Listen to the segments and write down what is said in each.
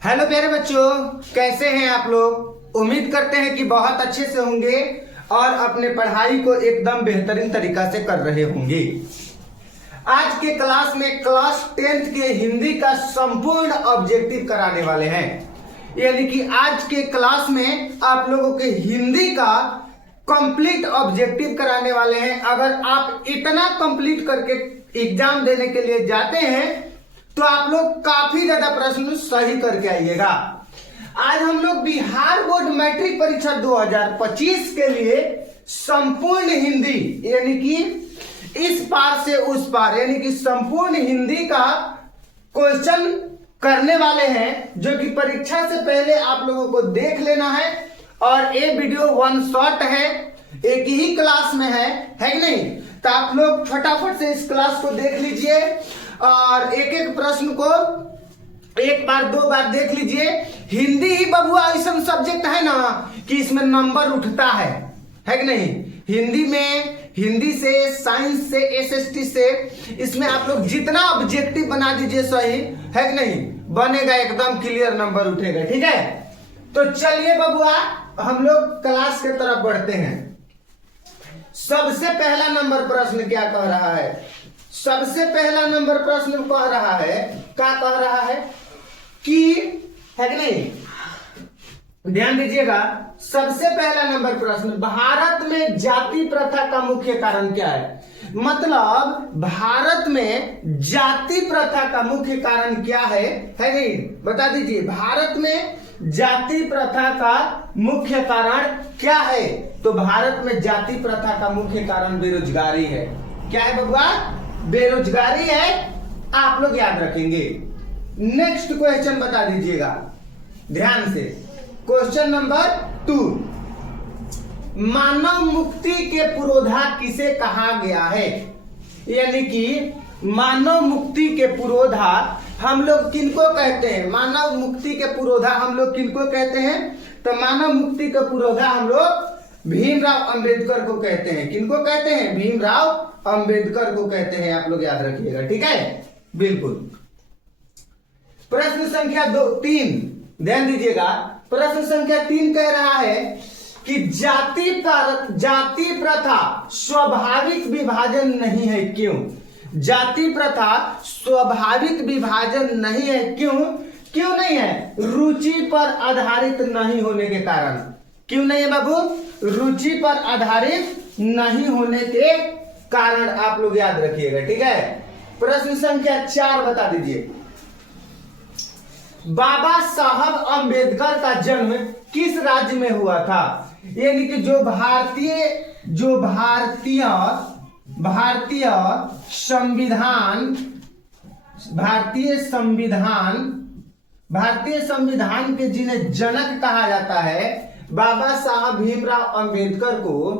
Hello प्यारे बच्चों, कैसे हैं आप लोग। उम्मीद करते हैं कि बहुत अच्छे से होंगे और अपने पढ़ाई को एकदम बेहतरीन तरीका से कर रहे होंगे। आज के क्लास में क्लास 10th के हिंदी का संपूर्ण ऑब्जेक्टिव कराने वाले हैं। यानी कि आज के क्लास में आप लोगों के हिंदी का कंप्लीट ऑब्जेक्टिव कराने वाले हैं। अगर आप इतना कंप्लीट करके एग्जाम देने के लिए जाते हैं तो आप लोग काफी ज्यादा प्रश्न सही करके आइएगा। आज हम लोग बिहार बोर्ड मैट्रिक परीक्षा 2025 के लिए संपूर्ण हिंदी यानी कि इस पार से उस पार यानी कि संपूर्ण हिंदी का क्वेश्चन करने वाले हैं, जो कि परीक्षा से पहले आप लोगों को देख लेना है। और ये वीडियो वन शॉट है, एक ही क्लास में है कि नहीं। तो आप लोग फटाफट से इस क्लास को देख लीजिए और एक एक प्रश्न को एक बार दो बार देख लीजिए। हिंदी ही बबुआ ऐसा सब्जेक्ट है ना कि इसमें नंबर उठता है कि नहीं। हिंदी में हिंदी से, साइंस से, एसएसटी से, इसमें आप लोग जितना ऑब्जेक्टिव बना दीजिए सही है कि नहीं, बनेगा एकदम क्लियर नंबर उठेगा। ठीक है, तो चलिए बबुआ हम लोग क्लास के तरफ बढ़ते हैं। सबसे पहला नंबर प्रश्न क्या कह रहा है? सबसे पहला नंबर प्रश्न कह रहा है, क्या कह रहा है कि है कि नहीं, ध्यान दीजिएगा। सबसे पहला नंबर प्रश्न, भारत में जाति प्रथा का मुख्य कारण क्या है? मतलब भारत में जाति प्रथा का मुख्य कारण क्या है नहीं, बता दीजिए। भारत में जाति प्रथा का मुख्य कारण क्या है? तो भारत में जाति प्रथा का मुख्य कारण बेरोजगारी है। क्या है बबुआ? बेरोजगारी है। आप लोग याद रखेंगे। नेक्स्ट क्वेश्चन बता दीजिएगा ध्यान से। क्वेश्चन नंबर 2, मानव मुक्ति के पुरोधा किसे कहा गया है? यानी कि मानव मुक्ति के पुरोधा हम लोग किनको कहते हैं? मानव मुक्ति के पुरोधा हम लोग किनको कहते हैं? तो मानव मुक्ति का पुरोधा हम लोग भीमराव अंबेडकर को कहते हैं। किनको कहते हैं? भीमराव अंबेडकर को कहते हैं। आप लोग याद रखिएगा, ठीक है, बिल्कुल। प्रश्न संख्या 3 ध्यान दीजिएगा। प्रश्न संख्या 3 कह रहा है कि जाति प्रथा स्वाभाविक विभाजन नहीं है, क्यों? जाति प्रथा स्वाभाविक विभाजन नहीं है, क्यों? क्यों नहीं है? रुचि पर आधारित नहीं होने के कारण। क्यों नहीं है बाबू? रुचि पर आधारित नहीं होने के कारण। आप लोग याद रखिएगा, ठीक है। प्रश्न संख्या 4 बता दीजिए। बाबा साहब अंबेडकर का जन्म किस राज्य में हुआ था? यानी कि जो भारतीय संविधान के जिन्हें जनक कहा जाता है, बाबा साहब भीमराव अंबेडकर को,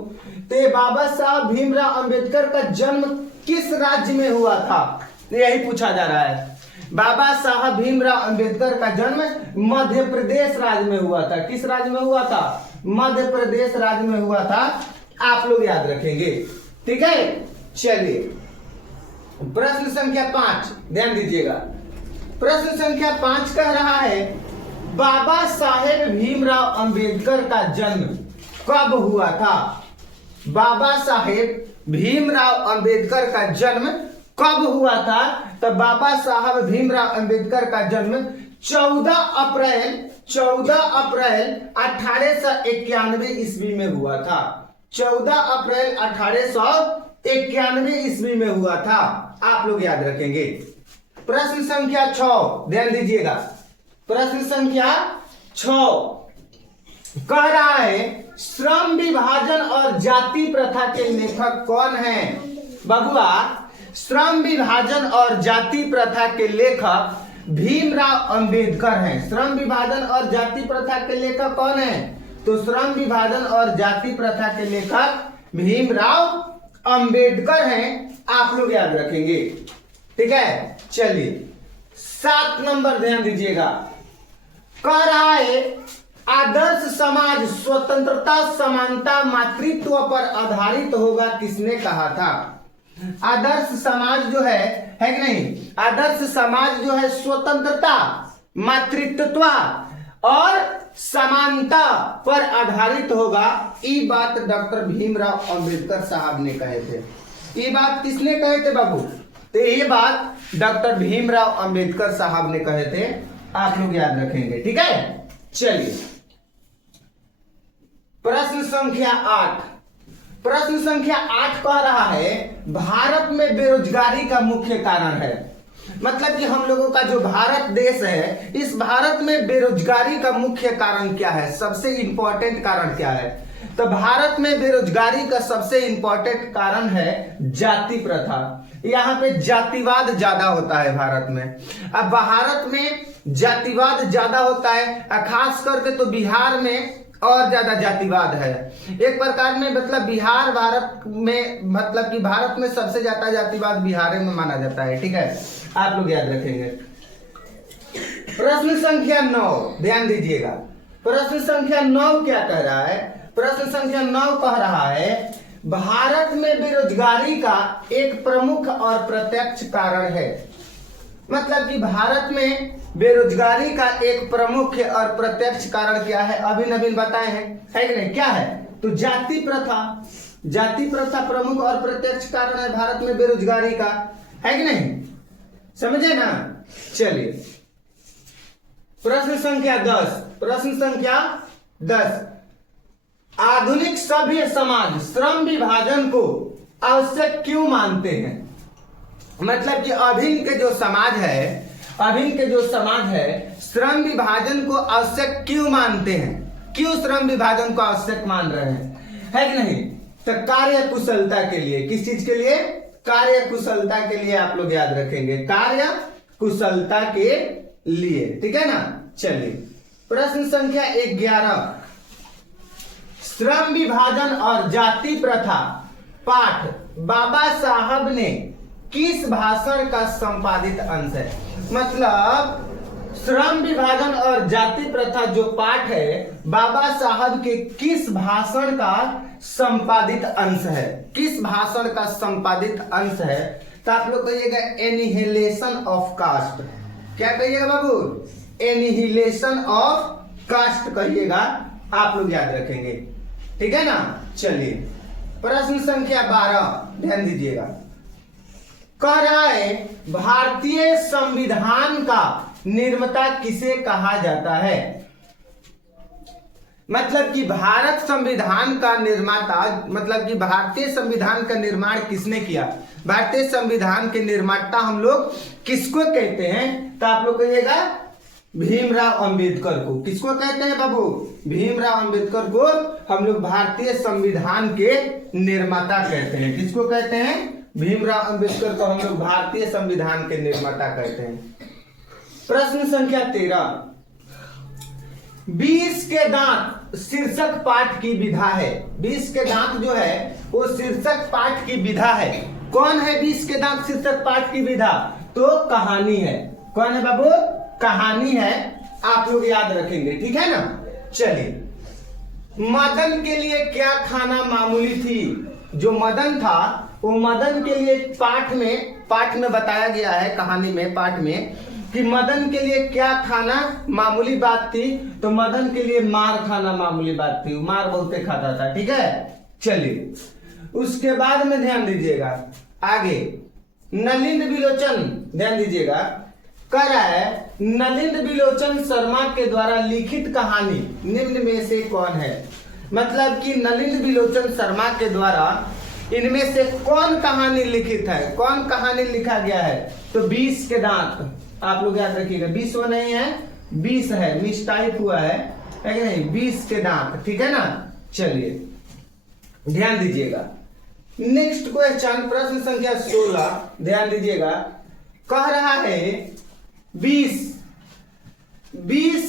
तो बाबा साहब भीमराव अंबेडकर का जन्म किस राज्य में हुआ था? यही पूछा जा रहा है। बाबा साहब भीमराव अंबेडकर का जन्म मध्य प्रदेश राज्य में हुआ था। किस राज्य में हुआ था? मध्य प्रदेश राज्य में हुआ था। आप लोग याद रखेंगे, ठीक है। चलिए प्रश्न संख्या 5 ध्यान दीजिएगा। प्रश्न संख्या 5 कह रहा है, बाबा साहेब भीमराव अंबेडकर का जन्म कब हुआ था? बाबा साहेब भीमराव अंबेडकर का जन्म कब हुआ था? तो बाबा साहब भीमराव अंबेडकर का जन्म 14 अप्रैल 1891 ईस्वी में हुआ था। 14 अप्रैल 1891 ईस्वी में हुआ था। आप लोग याद रखेंगे। प्रश्न संख्या 6 ध्यान दीजिएगा। प्रश्न संख्या 6 कह रहा है, श्रम विभाजन और जाति प्रथा के लेखक कौन है? बबुआ, श्रम विभाजन और जाति प्रथा के लेखक भीमराव अंबेडकर हैं। श्रम विभाजन और जाति प्रथा के लेखक कौन है? तो श्रम विभाजन और जाति प्रथा के लेखक भीमराव अंबेडकर हैं। आप लोग याद रखेंगे, ठीक है। चलिए 7 नंबर ध्यान दीजिएगा। कह रहा है, आदर्श समाज स्वतंत्रता, समानता, मातृत्व पर आधारित होगा, किसने कहा था? आदर्श समाज जो है कि नहीं, आदर्श समाज जो है स्वतंत्रता, मातृत्व और समानता पर आधारित होगा। ये बात डॉक्टर भीमराव अंबेडकर साहब ने कहे थे। ये बात किसने कहे थे बाबू? तो ये बात डॉक्टर भीमराव अंबेडकर साहब ने कहे थे, आप लोग याद रखेंगे। ठीक है, चलिए प्रश्न संख्या 8। प्रश्न संख्या 8 कह रहा है भारत में बेरोजगारी का मुख्य कारण है। मतलब कि हम लोगों का जो भारत देश है, इस भारत में बेरोजगारी का मुख्य कारण क्या है, सबसे इंपॉर्टेंट कारण क्या है? तो भारत में बेरोजगारी का सबसे इंपॉर्टेंट कारण है जाति प्रथा। यहाँ पे जातिवाद ज्यादा होता है भारत में। अब भारत में जातिवाद ज्यादा होता है, खास करके तो बिहार में और ज्यादा जातिवाद है। एक प्रकार में मतलब बिहार भारत में, मतलब कि भारत में सबसे ज्यादा जातिवाद बिहार में माना जाता है। ठीक है, आप लोग याद रखेंगे। प्रश्न संख्या 9 ध्यान दीजिएगा। प्रश्न संख्या 9 क्या कह रहा है? प्रश्न संख्या 9 कह रहा है भारत में बेरोजगारी का एक प्रमुख और प्रत्यक्ष कारण है। मतलब कि भारत में बेरोजगारी का एक प्रमुख और प्रत्यक्ष कारण क्या है? अभी नवीन बताए हैं, है कि नहीं? क्या है? तो जाति प्रथा। जाति प्रथा प्रमुख और प्रत्यक्ष कारण है भारत में बेरोजगारी का, है कि नहीं? समझे ना? चलिए प्रश्न संख्या 10। प्रश्न संख्या 10, आधुनिक सभ्य समाज श्रम विभाजन को आवश्यक क्यों मानते हैं? मतलब कि अभी के जो समाज है, अभी के जो समाज है श्रम विभाजन को आवश्यक क्यों मानते हैं? क्यों श्रम विभाजन को आवश्यक मान रहे हैं, है कि नहीं? तो कार्य कुशलता के लिए। किस चीज के लिए? कार्य कुशलता के लिए। आप लोग याद रखेंगे, कार्य कुशलता के लिए। ठीक है ना? चलिए प्रश्न संख्या 11, श्रम विभाजन और जाति प्रथा पाठ बाबा साहब ने किस भाषण का संपादित अंश है? मतलब श्रम विभाजन और जाति प्रथा जो पाठ है बाबा साहब के किस भाषण का संपादित अंश है? किस भाषण का संपादित अंश है? तो आप लोग कहिएगा एनिहिलेशन ऑफ कास्ट। क्या कहिएगा बाबू? एनिहिलेशन ऑफ कास्ट कहिएगा। आप लोग याद रखेंगे। ठीक है ना? चलिए प्रश्न संख्या 12 ध्यान दीजिएगा। कह रहा है भारतीय संविधान का निर्माता किसे कहा जाता है? मतलब कि भारत संविधान का निर्माता, मतलब कि भारतीय संविधान का निर्माण किसने किया? भारतीय संविधान के निर्माता हम लोग किसको कहते हैं? तो आप लोग कहिएगा भीमराव अंबेडकर को। किसको कहते हैं बाबू? भीमराव अंबेडकर को हम लोग भारतीय संविधान के निर्माता कहते हैं। किसको कहते हैं? भीमराव अंबेडकर को हम लोग भारतीय संविधान के निर्माता कहते हैं। प्रश्न संख्या 13, 20 के दांत शीर्षक पाठ की विधा है। 20 के दांत जो है वो शीर्षक पाठ की विधा है। कौन है 20 के दांत शीर्षक पाठ की विधा? तो कहानी है। कौन है बाबू? कहानी है। आप लोग याद रखेंगे। ठीक है ना? चलिए मदन के लिए क्या खाना मामूली थी? जो मदन था वो मदन के लिए पाठ में बताया गया है, कहानी में, पाठ में, कि मदन के लिए क्या खाना मामूली बात थी? तो मदन के लिए मार खाना मामूली बात थी। मार बहुते खाता था। ठीक है, चलिए उसके बाद में ध्यान दीजिएगा आगे। नलिन विलोचन, ध्यान दीजिएगा, कह रहा है नलिन विलोचन शर्मा के द्वारा लिखित कहानी निम्न में से कौन है? मतलब कि नलिन विलोचन शर्मा के द्वारा इनमें से कौन कहानी लिखित है? कौन कहानी लिखा गया है? तो 20 के दांत। आप लोग याद रखिएगा, 20 नहीं है, 20 है, मिस्टाइप हुआ है कि नहीं? 20 के दांत। ठीक है ना? चलिए ध्यान दीजिएगा। नेक्स्ट क्वेश्चन प्रश्न संख्या 16 ध्यान दीजिएगा। कह रहा है 20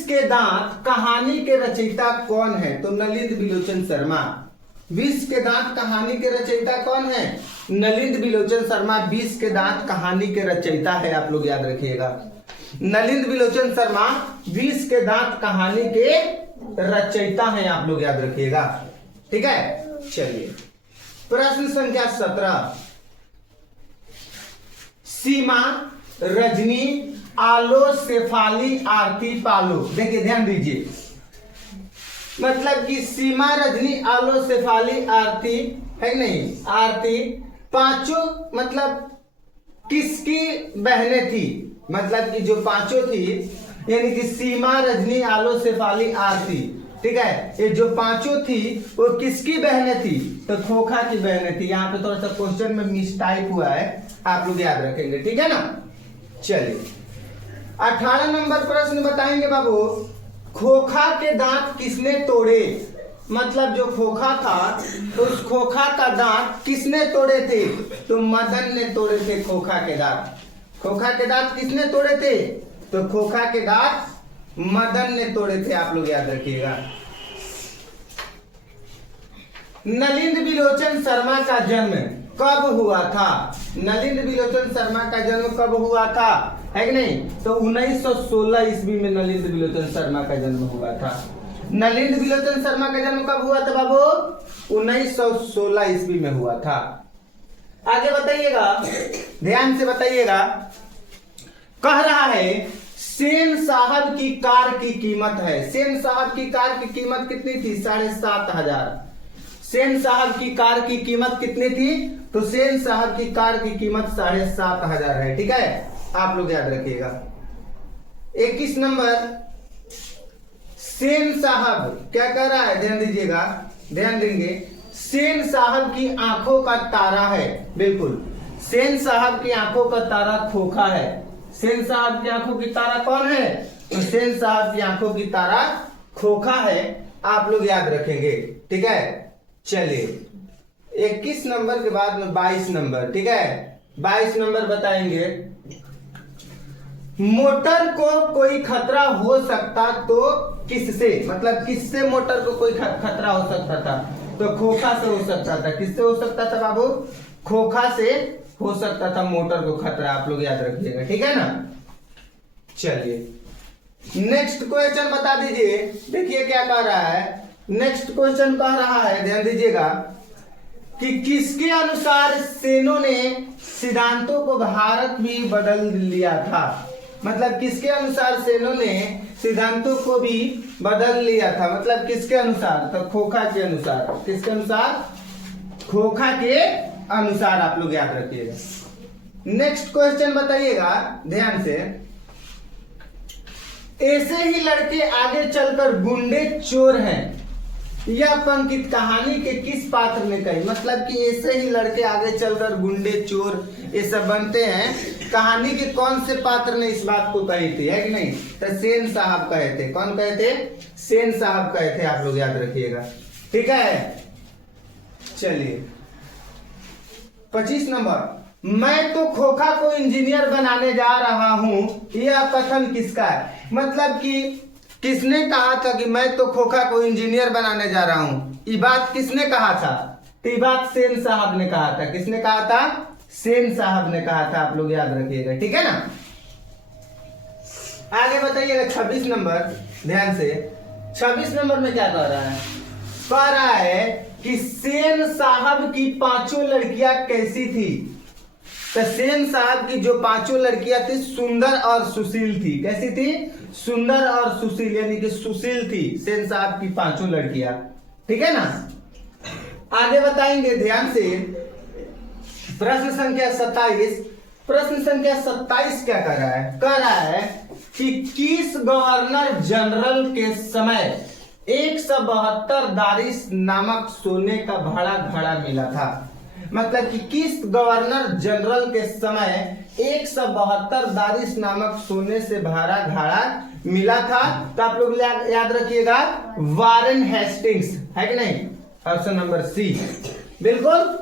के दांत कहानी के रचयिता कौन है? तो नलिन विलोचन शर्मा। 20 के दांत कहानी के रचयिता कौन है? नलिन विलोचन शर्मा 20 के दांत कहानी के रचयिता है। आप लोग याद रखिएगा, नलिन विलोचन शर्मा 20 के दांत कहानी के रचयिता हैं। आप लोग याद रखिएगा। ठीक है, चलिए प्रश्न संख्या 17, सीमा, रजनी आलोसेफाली आरती पालो। देखिए ध्यान दीजिए, मतलब कि सीमा, रजनी, आलोसेफाली आरती है नहीं, आरती पांचों मतलब किसकी बहनें थी? मतलब कि जो पांचों थी, यानी कि सीमा, रजनी, आलोसेफाली, आरती, ठीक है, ये जो पांचों थी वो किसकी बहनें थी? तो खोखा की बहनें थी। यहाँ पे थोड़ा सा क्वेश्चन में मिस टाइप हुआ है, आप लोग याद रखेंगे, ठीक है ना। चलिए 18 नंबर प्रश्न बताएंगे बाबू, खोखा के दांत किसने तोड़े? मतलब जो खोखा था तो उस खोखा का दांत किसने तोड़े थे? तो मदन ने तोड़े थे खोखा के दांत। खोखा के दांत किसने तोड़े थे? तो खोखा के दांत मदन ने तोड़े थे, आप लोग याद रखिएगा। नलिंद विलोचन शर्मा का जन्म कब हुआ था? नलिंद विलोचन शर्मा का जन्म कब हुआ था, है कि नहीं? तो 1916 ईस्वी में नलिंद विलोचन शर्मा का जन्म हुआ था। नलिंद विलोचन शर्मा का जन्म कब हुआ था बाबू? 1916 ईस्वी में हुआ था। आगे बताइएगा, ध्यान से बताइएगा। कह रहा है सेन साहब की कार की कीमत है। सेन साहब की कार की कीमत कितनी थी? 7,500। सेन साहब की कार की कीमत कितनी थी? तो सेन साहब की कार की कीमत 7,500 है, ठीक है, आप लोग याद रखिएगा। 21 नंबर, सेन साहब क्या कर रहा है? ध्यान दीजिएगा, ध्यान देंगे। सेन साहब की आंखों का तारा है, बिल्कुल, सेन साहब की आंखों का तारा खोखा है। सेन साहब की आंखों की तारा कौन है? तो सेन साहब की आंखों की तारा खोखा है, आप लोग याद रखेंगे, ठीक है। चलिए 21 नंबर के बाद में 22 नंबर, ठीक है, 22 नंबर बताएंगे। मोटर को कोई खतरा हो सकता तो किससे? मतलब किससे मोटर को कोई खतरा हो सकता था? तो खोखा से हो सकता था। किससे हो सकता था बाबू? खोखा से हो सकता था मोटर को खतरा, आप लोग याद रखिएगा, ठीक है ना। चलिए नेक्स्ट क्वेश्चन बता दीजिए। देखिए क्या कह रहा है, नेक्स्ट क्वेश्चन कह रहा है, ध्यान दीजिएगा, कि किसके अनुसार सेनों ने सिद्धांतों को भारत भी बदल लिया था? मतलब किसके अनुसार सेनों ने सिद्धांतों को भी बदल लिया था? मतलब किसके अनुसार? तो खोखा के अनुसार। किसके अनुसार? खोखा के अनुसार, आप लोग याद रखिएगा। नेक्स्ट क्वेश्चन बताइएगा ध्यान से। ऐसे ही लड़के आगे चलकर गुंडे चोर हैं, यह पंक्ति कहानी के किस पात्र ने कही? मतलब कि ऐसे ही लड़के आगे चलकर गुंडे चोर ये सब बनते हैं, कहानी के कौन से पात्र ने इस बात को कही थी, है कि नहीं? तो सेन साहब कहे थे। कौन कहे थे? सेन साहब कहे थे, आप लोग याद रखिएगा, ठीक है। चलिए 25 नंबर, मैं तो खोखा को इंजीनियर बनाने जा रहा हूं, यह कथन किसका है? मतलब कि किसने कहा था कि मैं तो खोखा को इंजीनियर बनाने जा रहा हूं? ये बात किसने कहा था? तो ये बात सेन साहब ने कहा था। किसने कहा था? सेन साहब ने कहा था, आप लोग याद रखिएगा, ठीक है ना। आगे बताइएगा 26 नंबर, ध्यान से। 26 नंबर में क्या कह रहा है? कह रहा है कि सेन साहब की पांचों लड़कियां कैसी थी? तो सेन साहब की जो पांचों लड़कियां थी सुंदर और सुशील थी। कैसी थी? सुंदर और सुशील, यानी कि सुशील थी सेन साहब की पांचों लड़कियां, ठीक है ना। आगे बताएंगे ध्यान से। प्रश्न संख्या 27। प्रश्न संख्या 27 क्या कर रहा है? कह रहा है कि किस गवर्नर जनरल के समय 172 दारिश नामक सोने का भरा घड़ा मिला था? मतलब कि किस गवर्नर जनरल के समय 172 दारिश नामक सोने से भरा घड़ा मिला था? तो आप लोग याद रखिएगा, वारेन हेस्टिंग्स, है कि नहीं? ऑप्शन नंबर सी, बिल्कुल।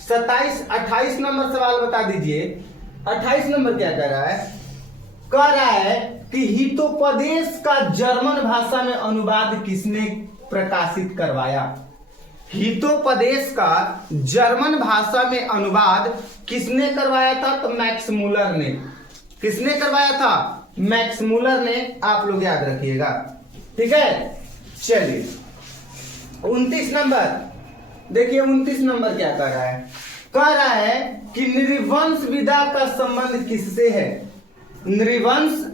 28 नंबर सवाल बता दीजिए। 28 नंबर क्या कह रहा है? कह रहा है कि हितोपदेश का जर्मन भाषा में अनुवाद किसने प्रकाशित करवाया? हितोपदेश का जर्मन भाषा में अनुवाद किसने करवाया था? तो मैक्स मूलर ने। किसने करवाया था? मैक्स मूलर ने, आप लोग याद रखिएगा, ठीक है। चलिए 29 नंबर देखिए। 29 नंबर क्या कह रहा है? कि नृवंश विधा का संबंध किससे है? नृवंश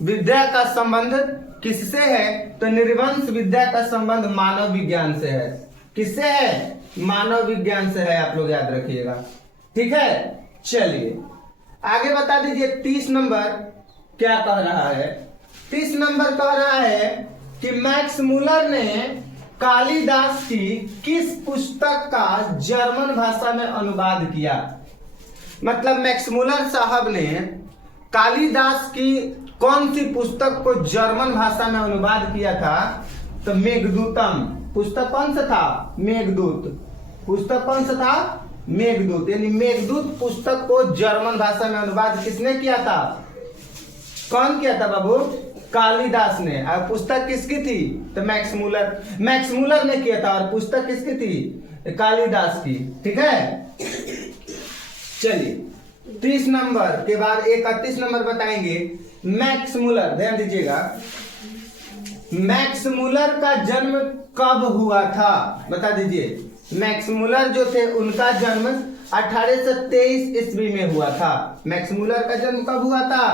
विद्या का संबंध किससे है? तो नृवंश विद्या का संबंध मानव विज्ञान से है। किससे है? मानव विज्ञान से है, आप लोग याद रखिएगा। ठीक है, चलिए आगे बता दीजिए 30 नंबर क्या कह रहा है। 30 नंबर कह रहा है कि मैक्स मूलर ने कालिदास की किस पुस्तक का जर्मन भाषा में अनुवाद किया? मतलब मैक्स मूलर साहब ने कालिदास की कौन सी पुस्तक को जर्मन भाषा में अनुवाद किया था? तो मेघदूतम पुस्तक कौन सा था? मेघदूत पुस्तक कौन सा था? मेघदूत। यानी मेघदूत पुस्तक को जर्मन भाषा में अनुवाद किसने किया था? कौन किया था बाबू? कालिदास ने। और पुस्तक किसकी थी? तो मैक्स मूलर ने किया था। और पुस्तक किसकी थी? कालिदास की। ठीक है, चलिए 30 नंबर के बाद 31 नंबर बताएंगे। मैक्स मूलर, ध्यान दीजिएगा, मैक्स मूलर का जन्म कब हुआ था? बता दीजिए। मैक्स मूलर जो थे उनका जन्म 1823 ईस्वी में हुआ था। मैक्स मूलर का जन्म कब हुआ था?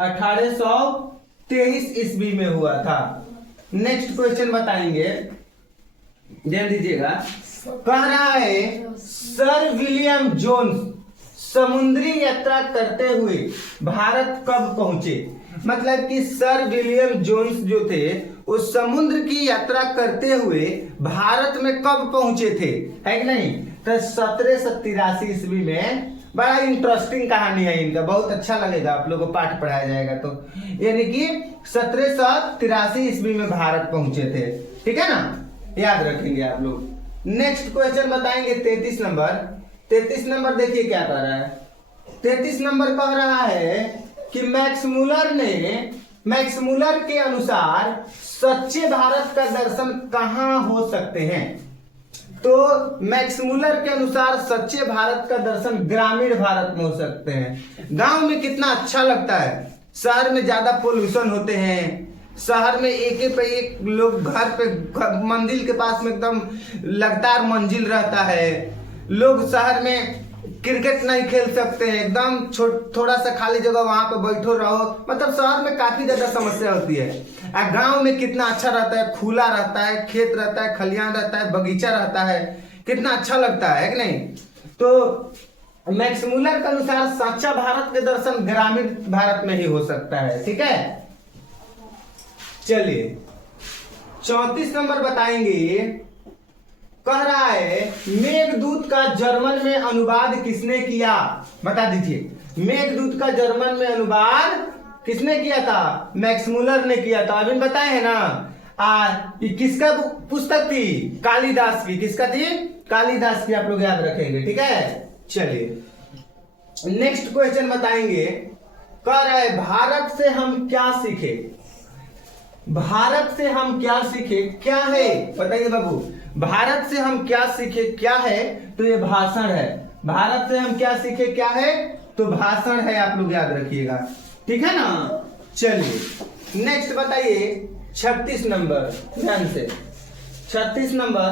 1823 ईस्वी में हुआ था। नेक्स्ट क्वेश्चन बताएंगे, ध्यान दीजिएगा। कह रहा है सर विलियम जोन्स समुद्री यात्रा करते हुए भारत कब पहुंचे? मतलब कि सर विलियम जोन्स जो थे वो समुद्र की यात्रा करते हुए भारत में कब पहुंचे थे, है कि नहीं? तो 1783 ईस्वी में। बड़ा इंटरेस्टिंग कहानी है इनका, बहुत अच्छा लगेगा आप लोगों को, पाठ पढ़ाया जाएगा तो। यानी कि 1783 ईस्वी में भारत पहुंचे थे। ठीक है ना, याद रखेंगे आप लोग। नेक्स्ट क्वेश्चन बताएंगे 33 नंबर। 33 नंबर देखिए क्या कह रहा है। 33 नंबर कह रहा है कि मैक्स मूलर के अनुसार सच्चे भारत का दर्शन कहाँ हो सकते हैं? तो मैक्स मूलर के अनुसार सच्चे भारत का दर्शन ग्रामीण भारत में हो सकते हैं। गांव में कितना अच्छा लगता है, शहर में ज्यादा पोल्यूशन होते हैं। शहर में एक पे एक लोग घर पे मंदिर के पास में एकदम लगातार मंजिल रहता है। लोग शहर में क्रिकेट नहीं खेल सकते हैं, एकदम थोड़ा सा खाली जगह वहां पे बैठो रहो। मतलब शहर में काफी ज्यादा समस्या होती है। गांव में कितना अच्छा रहता है, खुला रहता है, खेत रहता है, खलियान रहता है, बगीचा रहता है, कितना अच्छा लगता है कि नहीं? तो मैक्स मूलर के अनुसार सच्चा भारत के दर्शन ग्रामीण भारत में ही हो सकता है। ठीक है, चलिए 34 नंबर बताएंगे। कह रहा है मेघदूत का जर्मन में अनुवाद किसने किया? बता दीजिए। मेघदूत का जर्मन में अनुवाद किसने किया था? मैक्स मूलर ने किया था। अभी बताए हैं ना। ये किसका पुस्तक थी? कालिदास की। किसका थी? कालिदास की। आप लोग याद रखेंगे। ठीक है, चलिए नेक्स्ट क्वेश्चन बताएंगे। कह रहा है भारत से हम क्या सीखे? भारत से हम क्या सीखे क्या है? बताइए बाबू, भारत से हम क्या सीखे क्या है? तो ये भाषण है। भारत से हम क्या सीखे क्या है? तो भाषण है। आप लोग याद रखिएगा। ठीक है ना, चलिए नेक्स्ट बताइए 36 नंबर। ध्यान से 36 नंबर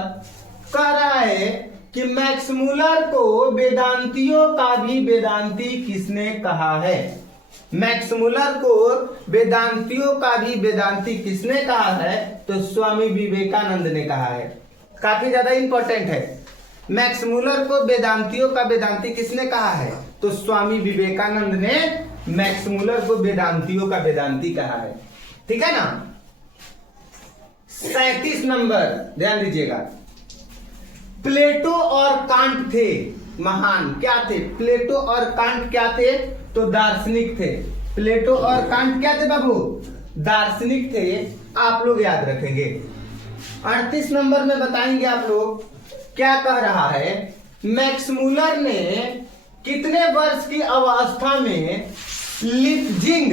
कह रहा है कि मैक्स मूलर को वेदांतियों का भी वेदांती किसने कहा है? मैक्स मूलर को वेदांतियों का भी वेदांती किसने कहा है? तो स्वामी विवेकानंद ने कहा है। काफी ज्यादा इंपॉर्टेंट है। मैक्स मूलर को वेदांतियों का वेदांती किसने कहा है? तो स्वामी विवेकानंद ने मैक्स मूलर को वेदांतियों का वेदांती कहा है। ठीक है ना। 37 नंबर ध्यान दीजिएगा। प्लेटो और कांट थे महान, क्या थे? प्लेटो और कांट क्या थे? तो दार्शनिक थे। प्लेटो और कांट क्या थे बाबू? दार्शनिक थे। आप लोग याद रखेंगे। 38 नंबर में बताएंगे आप लोग क्या कह रहा है। मैक्स मूलर ने कितने वर्ष की अवस्था में लिपजिंग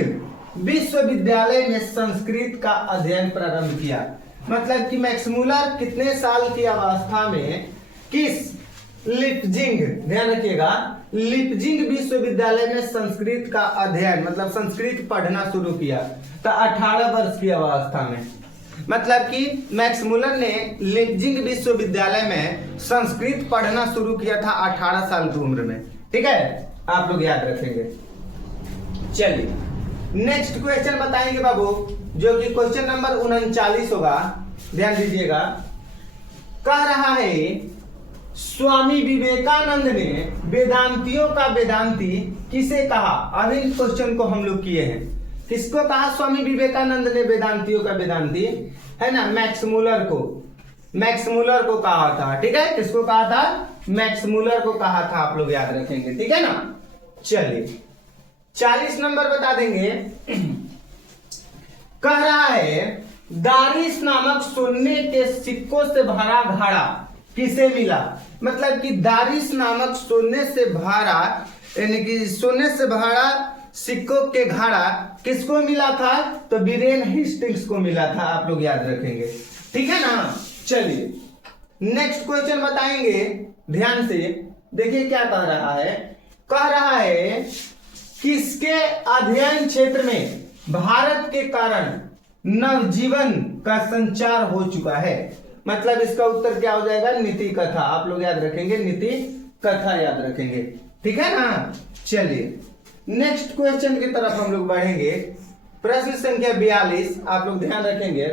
विश्वविद्यालय में संस्कृत का अध्ययन प्रारंभ किया? मतलब कि मैक्स मूलर कितने साल की अवस्था में किस लिपजिंग, ध्यान रखिएगा, लिपजिंग विश्वविद्यालय में संस्कृत का अध्ययन मतलब संस्कृत पढ़ना शुरू किया? तो 18 वर्ष की अवस्था में। मतलब कि मैक्स मूलर ने लिपजिंग विश्वविद्यालय में संस्कृत पढ़ना शुरू किया था 18 साल की उम्र में। ठीक है, आप लोग याद रखेंगे। चलिए नेक्स्ट क्वेश्चन बताएंगे बाबू, जो कि क्वेश्चन नंबर 39 होगा, ध्यान दीजिएगा। कह रहा है स्वामी विवेकानंद ने वेदांतियों का वेदांती किसे कहा। अभी इस क्वेश्चन को हम लोग किए हैं। किसको कहा स्वामी विवेकानंद ने वेदांतियों का वेदांती, है ना, मैक्स मूलर को, मैक्स मूलर को कहा था। ठीक है, किसको कहा था, मैक्स मूलर को कहा था, आप लोग याद रखेंगे। ठीक है ना, चलिए 40 नंबर बता देंगे। कह रहा है दारिस नामक सोने के सिक्कों से भरा घड़ा किसे मिला। मतलब कि दारिस नामक सोने से भरा, यानी कि सोने से भरा सिक्कों के घड़ा किसको मिला था, तो बीरेन हेस्टिंग्स को मिला था, आप लोग याद रखेंगे। ठीक है ना, चलिए नेक्स्ट क्वेश्चन बताएंगे, ध्यान से देखिए क्या कह रहा है। कह रहा है किसके अध्ययन क्षेत्र में भारत के कारण नवजीवन का संचार हो चुका है। मतलब इसका उत्तर क्या हो जाएगा, नीति कथा, आप लोग याद रखेंगे, नीति कथा याद रखेंगे। ठीक है ना, चलिए नेक्स्ट क्वेश्चन की तरफ हम लोग बढ़ेंगे। प्रश्न संख्या 42, आप लोग ध्यान रखेंगे।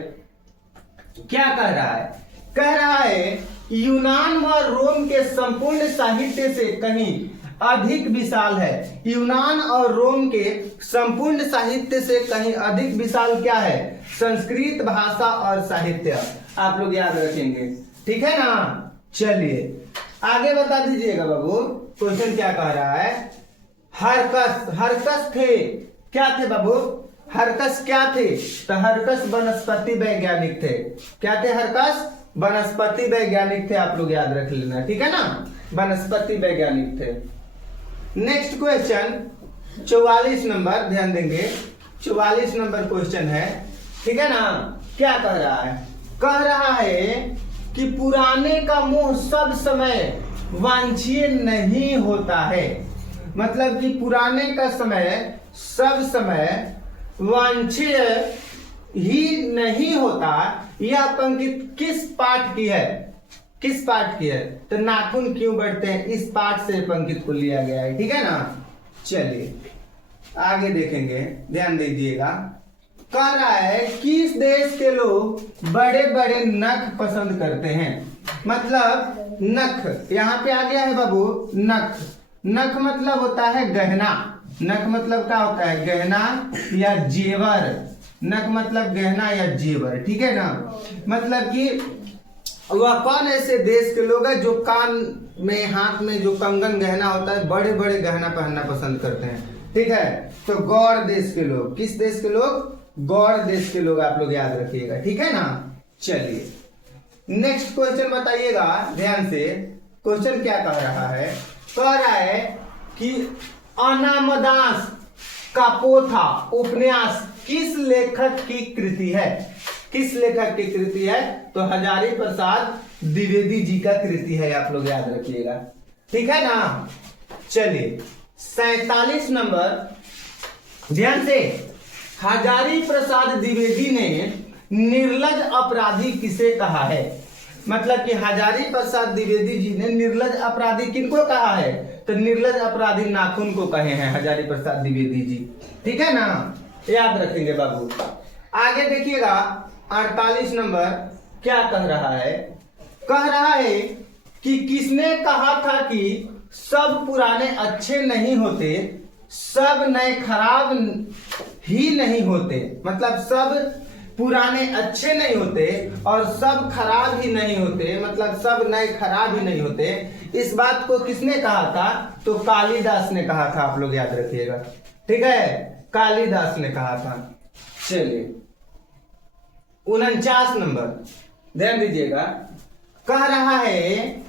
क्या कह रहा है, कह रहा है यूनान व रोम के संपूर्ण साहित्य से कहीं अधिक विशाल है। यूनान और रोम के संपूर्ण साहित्य से कहीं अधिक विशाल क्या है, संस्कृत भाषा और साहित्य, आप लोग याद रखेंगे। ठीक है ना, चलिए आगे बता दीजिएगा बाबू, क्वेश्चन क्या कह रहा है। हरकस थे, क्या थे बाबू, हरकस क्या थे, तो हरकस वनस्पति वैज्ञानिक थे। क्या थे, हरकस वनस्पति वैज्ञानिक थे, आप लोग याद रख लेना। ठीक है ना, वनस्पति वैज्ञानिक थे। नेक्स्ट क्वेश्चन 44 नंबर, ध्यान देंगे, 44 नंबर क्वेश्चन है। ठीक है ना, क्या कह रहा है, कह रहा है कि पुराने का मोह सब समय वांछनीय नहीं होता है। मतलब कि पुराने का समय सब समय वांछनीय ही नहीं होता। यह पंक्ति किस पाठ की है, किस पाठ की है, तो नाखून क्यों बढ़ते हैं, इस पाठ से पंक्ति को लिया गया है। ठीक है ना, चलिए आगे देखेंगे, ध्यान दीजिएगा। कह रहा है किस देश के लोग बड़े बड़े नख पसंद करते हैं। मतलब नख, यहाँ पे आ गया है बाबू, नख, नख मतलब होता है गहना। नख मतलब क्या होता है, गहना या जेवर। नख मतलब गहना या जेवर। ठीक है ना, मतलब कि वह कौन ऐसे देश के लोग हैं जो कान में, हाथ में जो कंगन गहना होता है, बड़े बड़े गहना पहनना पसंद करते हैं। ठीक है, तो गौड़ देश के लोग, किस देश के लोग, गौड़ देश के लोग, आप लोग याद रखिएगा। ठीक है ना, चलिए नेक्स्ट क्वेश्चन बताइएगा ध्यान से। क्वेश्चन क्या कह रहा है, कह रहा है कि अनामदास का पोथा उपन्यास किस लेखक की कृति है। किस लेखक की कृति है, तो हजारी प्रसाद द्विवेदी जी का कृति है, आप लोग याद रखिएगा। ठीक है ना, चलिए 47 नंबर, ध्यान से। हजारी प्रसाद द्विवेदी ने निर्लज अपराधी किसे कहा है। मतलब कि हजारी प्रसाद द्विवेदी जी ने निर्लज अपराधी किनको कहा है, तो निर्लज अपराधी नाखून को कहे हैं हजारी प्रसाद द्विवेदी जी। ठीक है ना, याद रखेंगे बाबू। आगे देखिएगा 48 नंबर, क्या कह रहा है, कह रहा है कि किसने कहा था कि सब पुराने अच्छे नहीं होते, सब नए खराब ही नहीं होते। मतलब सब पुराने अच्छे नहीं होते और सब खराब ही नहीं होते, मतलब सब नए खराब ही नहीं होते। इस बात को किसने कहा था, तो कालिदास ने कहा था, आप लोग याद रखिएगा। ठीक है, कालिदास ने कहा था। चलिए 49 नंबर, ध्यान दीजिएगा। कह रहा है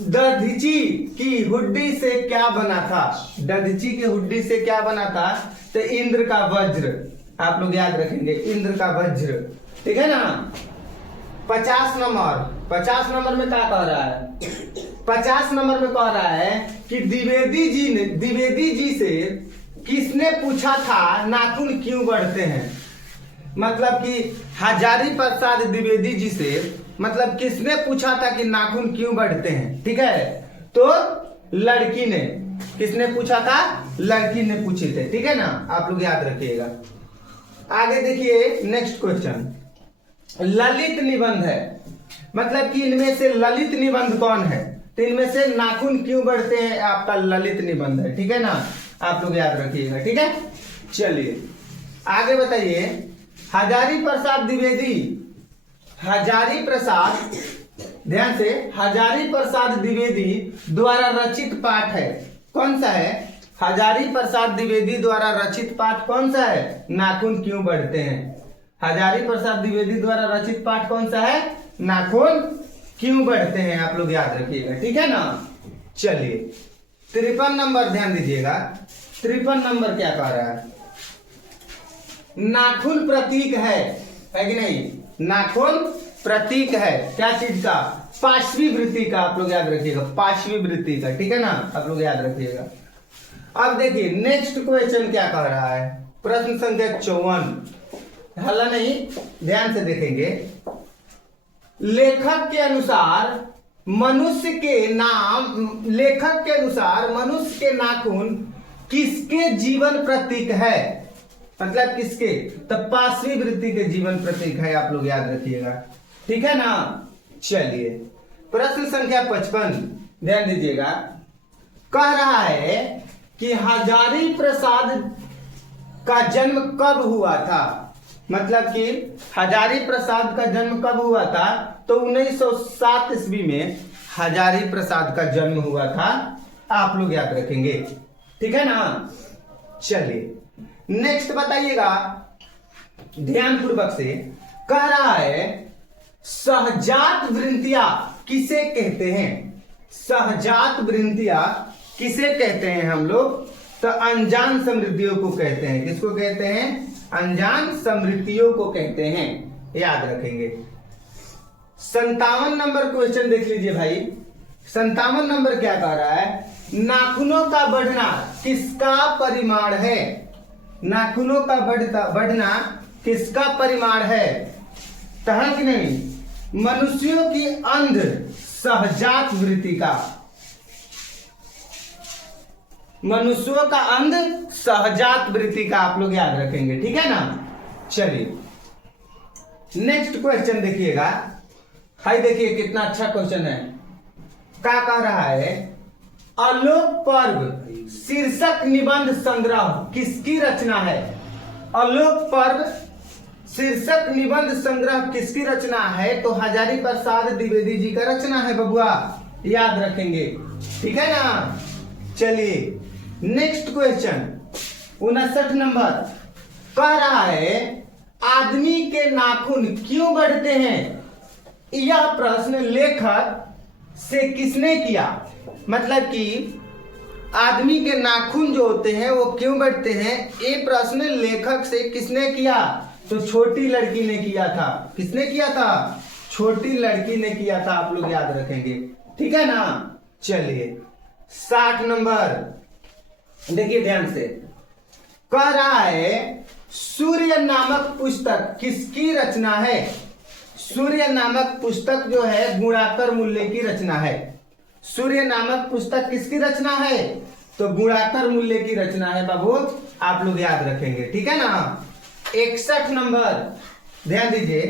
दधीची की हुड्डी से क्या बना था। दधीची की हुड्डी से क्या बना था, तो इंद्र का वज्र, आप लोग याद रखेंगे, इंद्र का वज्र। ठीक है ना, 50 नंबर, 50 नंबर में क्या कह रहा है, 50 नंबर में कह रहा है कि द्विवेदी जी से किसने पूछा था नाखून क्यों बढ़ते हैं। मतलब कि हजारी प्रसाद द्विवेदी जी से, मतलब किसने पूछा था कि नाखून क्यों बढ़ते हैं। ठीक है, तो लड़की ने, किसने पूछा था? लड़की ने पूछे थे, ठीक है ना, आप लोग याद रखिएगा। आगे देखिए नेक्स्ट क्वेश्चन, ललित निबंध है, मतलब कि इनमें से ललित निबंध कौन है? तो इनमें से नाखून क्यों बढ़ते हैं आपका ललित निबंध है, ठीक है ना, आप लोग याद रखिएगा, ठीक है। चलिए आगे बताइए, हजारी प्रसाद द्विवेदी, हजारी प्रसाद, ध्यान से, हजारी प्रसाद द्विवेदी द्वारा रचित पाठ है, कौन सा है? हजारी प्रसाद द्विवेदी द्वारा रचित पाठ कौन सा है? नाखून क्यों बढ़ते हैं। हजारी प्रसाद द्विवेदी द्वारा रचित पाठ कौन सा है? नाखून क्यों बढ़ते हैं, आप लोग याद रखिएगा, ठीक है ना। चलिए 53 नंबर ध्यान दीजिएगा, 53 नंबर क्या कह रहा है? नाखून प्रतीक है कि नहीं? नाखून प्रतीक है क्या चीज का? पार्श्वी वृत्ति का, आप लोग याद रखिएगा, पार्श्वी वृत्ति का, ठीक है ना, आप लोग याद रखिएगा। अब देखिए नेक्स्ट क्वेश्चन क्या कह रहा है, प्रश्न संख्या 54, हल्ला नहीं, ध्यान से देखेंगे। लेखक के अनुसार मनुष्य के नाखून किसके जीवन प्रतीक है? मतलब किसके? तो पार्श्वी वृत्ति के जीवन प्रतीक है, आप लोग याद रखिएगा, ठीक है ना। चलिए प्रश्न संख्या 55 ध्यान दीजिएगा, कह रहा है कि हजारी प्रसाद का जन्म कब हुआ था? मतलब कि हजारी प्रसाद का जन्म कब हुआ था? तो 1907 ईस्वी में हजारी प्रसाद का जन्म हुआ था, आप लोग याद रखेंगे, ठीक है ना। चलिए नेक्स्ट बताइएगा ध्यान पूर्वक से, कह रहा है सहजात वृत्तियां किसे कहते हैं? सहजात वृत्तियां किसे कहते हैं हम लोग? तो अनजान समृद्धियों को कहते हैं। किसको कहते हैं? अनजान समृद्धियों को कहते हैं, याद रखेंगे। 57 नंबर क्वेश्चन देख लीजिए भाई, 57 नंबर क्या कह रहा है? नाखूनों का बढ़ना किसका परिमाण है? नाखूनों का बढ़ना किसका परिमाण है? तो है कि नहीं? मनुष्यों की अंध सहजात वृत्ति का, मनुष्यों का अंध सहजात वृत्ति का, आप लोग याद रखेंगे, ठीक है ना। चलिए नेक्स्ट क्वेश्चन देखिएगा, हाई देखिए कितना अच्छा क्वेश्चन है। क्या कह रहा है? आलोक पर्व शीर्षक निबंध संग्रह किसकी रचना है? आलोक पर्व शीर्षक निबंध संग्रह किसकी रचना है? तो हजारी प्रसाद द्विवेदी जी का रचना है बबुआ, याद रखेंगे, ठीक है ना। चलिए नेक्स्ट क्वेश्चन 59 नंबर, कह रहा है आदमी के नाखून क्यों बढ़ते हैं? यह प्रश्न लेखक से किसने किया? मतलब कि आदमी के नाखून जो होते हैं वो क्यों बढ़ते हैं, ये प्रश्न लेखक से किसने किया? तो छोटी लड़की ने किया था। किसने किया था? छोटी लड़की ने किया था, आप लोग याद रखेंगे, ठीक है ना। चलिए 60 नंबर देखिए ध्यान से, कह रहा है सूर्य नामक पुस्तक किसकी रचना है? सूर्य नामक पुस्तक जो है गुणाकर मूल्य की रचना है। सूर्य नामक पुस्तक किसकी रचना है? तो गुणाकर मूल्य की रचना है बाबू, आप लोग याद रखेंगे, ठीक है ना। 61 नंबर ध्यान दीजिए,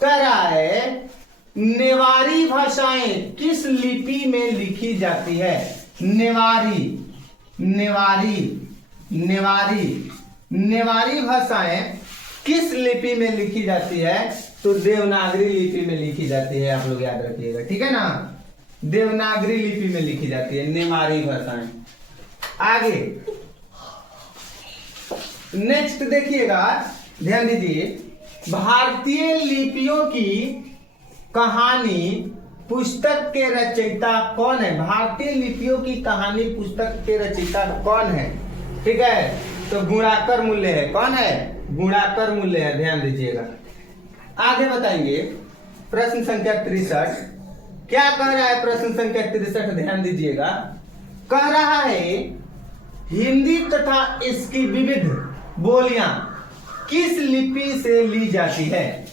कह रहा है नेवारी भाषाएं किस लिपि में लिखी जाती है? नेवारी भाषाएं किस लिपि में लिखी जाती है? तो देवनागरी लिपि में लिखी जाती है, आप लोग याद रखिएगा, ठीक है ना। देवनागरी लिपि में लिखी जाती है नेवारी भाषाएं। आगे नेक्स्ट देखिएगा, ध्यान दीजिए, भारतीय लिपियों की कहानी पुस्तक के रचयिता कौन है? भारतीय लिपियों की कहानी पुस्तक के रचयिता कौन है? ठीक है, तो गुणाकर मूल्य है। कौन है? गुणाकर मूल्य है, ध्यान दीजिएगा। आगे बताएंगे प्रश्न संख्या 63, क्या कह रहा है? प्रश्न संख्या 63 ध्यान दीजिएगा, कह रहा है हिंदी तथा इसकी विविध बोलियां किस लिपि से ली जाती है?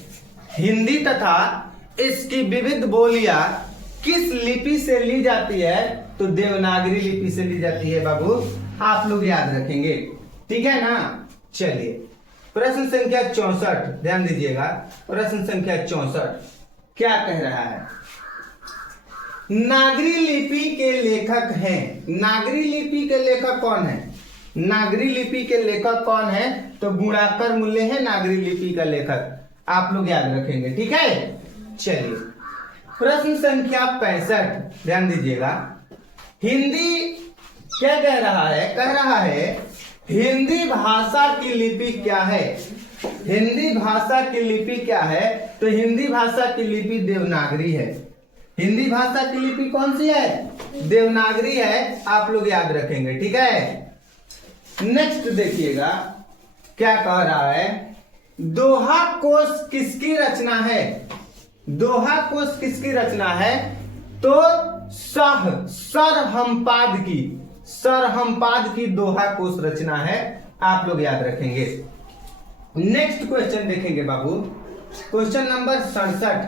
हिंदी तथा इसकी विविध बोलियां किस लिपि से ली जाती है? तो देवनागरी लिपि से ली जाती है बाबू, आप लोग याद रखेंगे, ठीक है ना। चलिए प्रश्न संख्या 64 ध्यान दीजिएगा। प्रश्न संख्या 64 क्या कह रहा है? नागरी लिपि के लेखक हैं। नागरी लिपि के लेखक कौन है? नागरी लिपि के लेखक कौन है? तो गुणाकर मूल्य है नागरी लिपि का लेखक, आप लोग याद रखेंगे, ठीक है। चलिए प्रश्न संख्या 65 ध्यान दीजिएगा। हिंदी क्या कह रहा है? कह रहा है हिंदी भाषा की लिपि क्या है? हिंदी भाषा की लिपि क्या है? तो हिंदी भाषा की लिपि देवनागरी है। हिंदी भाषा की लिपि कौन सी है? देवनागरी है, आप लोग याद रखेंगे, ठीक है। नेक्स्ट देखिएगा क्या कह रहा है? दोहा कोश किसकी रचना है? दोहा कोश किसकी रचना है? तो सरहम्पाद की दोहा कोश रचना है, आप लोग याद रखेंगे। नेक्स्ट क्वेश्चन देखेंगे बाबू, क्वेश्चन नंबर 67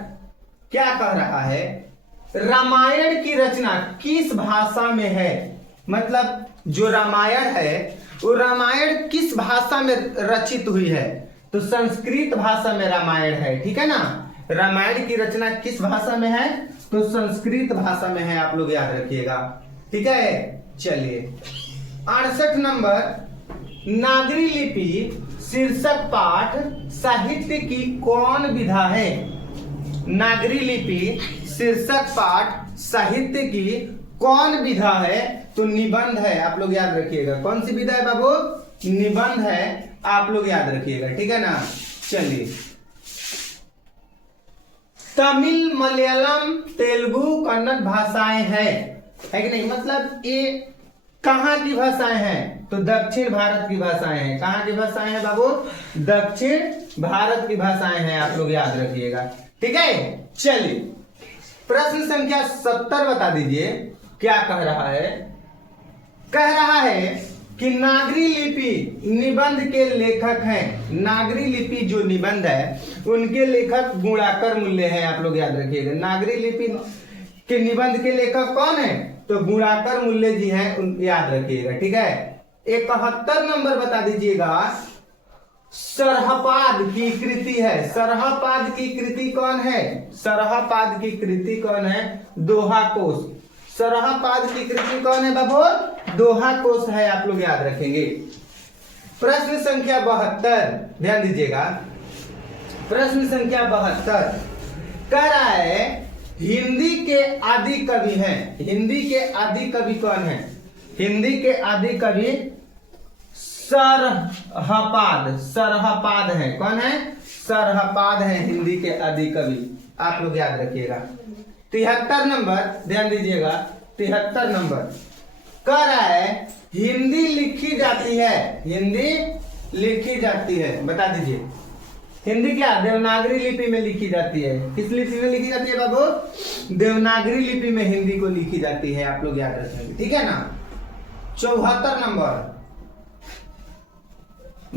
क्या कह रहा है? रामायण की रचना किस भाषा में है? मतलब जो रामायण है वो रामायण किस भाषा में रचित हुई है? तो संस्कृत भाषा में रामायण है, ठीक है ना। रामायण की रचना किस भाषा में है? तो संस्कृत भाषा में है, आप लोग याद रखिएगा, ठीक है। चलिए 68 नंबर, नागरी लिपि शीर्षक पाठ साहित्य की कौन विधा है? नागरी लिपि शीर्षक पाठ साहित्य की कौन विधा है? तो निबंध है, आप लोग याद रखिएगा। कौन सी विधा है बाबू? निबंध है, आप लोग याद रखिएगा, ठीक है ना। चलिए तमिल, मलयालम, तेलुगु, कन्नड़ भाषाएं है कि नहीं? मतलब ये कहाँ की भाषाएं हैं? तो दक्षिण भारत की भाषाएं हैं। कहाँ की भाषाएं हैं बाबू? दक्षिण भारत की भाषाएं हैं, आप लोग याद रखिएगा, ठीक है। चलिए प्रश्न संख्या 70 बता दीजिए क्या कह रहा है? कह रहा है कि नागरी लिपि निबंध के लेखक हैं। नागरी लिपि जो निबंध है उनके लेखक गुणाकर मूल्य है, आप लोग याद रखिएगा। नागरी लिपि के निबंध के लेखक कौन है? तो गुणाकर मूल्य जी हैं, उनको याद रखिएगा, ठीक है। 71 नंबर बता दीजिएगा। सरहपाद की कृति है। सरहपाद की कृति कौन है? सरहपाद की कृति कौन है? दोहा कोश। सरहपाद की कृति कौन है बाबू? दोहा कोश है, आप लोग याद रखेंगे। प्रश्न संख्या 72 ध्यान दीजिएगा। प्रश्न संख्या 72 कह रहा है हिंदी के आदि कवि हैं। हिंदी के आदि कवि कौन है? हिंदी के आदि कवि सरहपाद। सरहपाद है, कौन है? सरहपाद है हिंदी के आदि कवि, आप लोग याद रखिएगा। 73 नंबर ध्यान दीजिएगा। 73 नंबर कह रहा है हिंदी लिखी जाती है। हिंदी लिखी जाती है, बता दीजिए। हिंदी क्या? देवनागरी लिपि में लिखी जाती है। किस लिपि में लिखी जाती है बाबू? देवनागरी लिपि में हिंदी को लिखी जाती है, आप लोग याद रखेंगे, ठीक है ना। 74 नंबर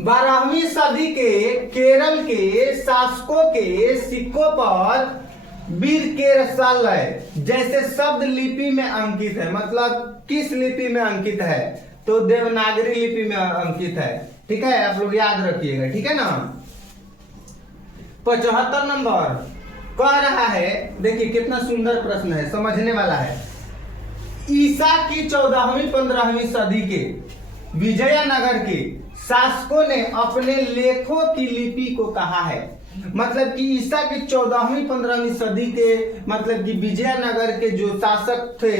12वीं सदी के केरल के शासकों के सिक्कों पर वीर के रसालय जैसे शब्द लिपि में अंकित है। मतलब किस लिपि में अंकित है? तो देवनागरी लिपि में अंकित है, ठीक है, आप लोग याद रखिएगा, ठीक है ना। 75 नंबर कह रहा है, देखिए कितना सुंदर प्रश्न है, समझने वाला है। ईसा की 14वीं 15वीं सदी के विजयनगर के शासकों ने अपने लेखों की लिपि को कहा है। मतलब कि ईसा की 14वीं 15वीं सदी के मतलब कि विजयनगर के जो शासक थे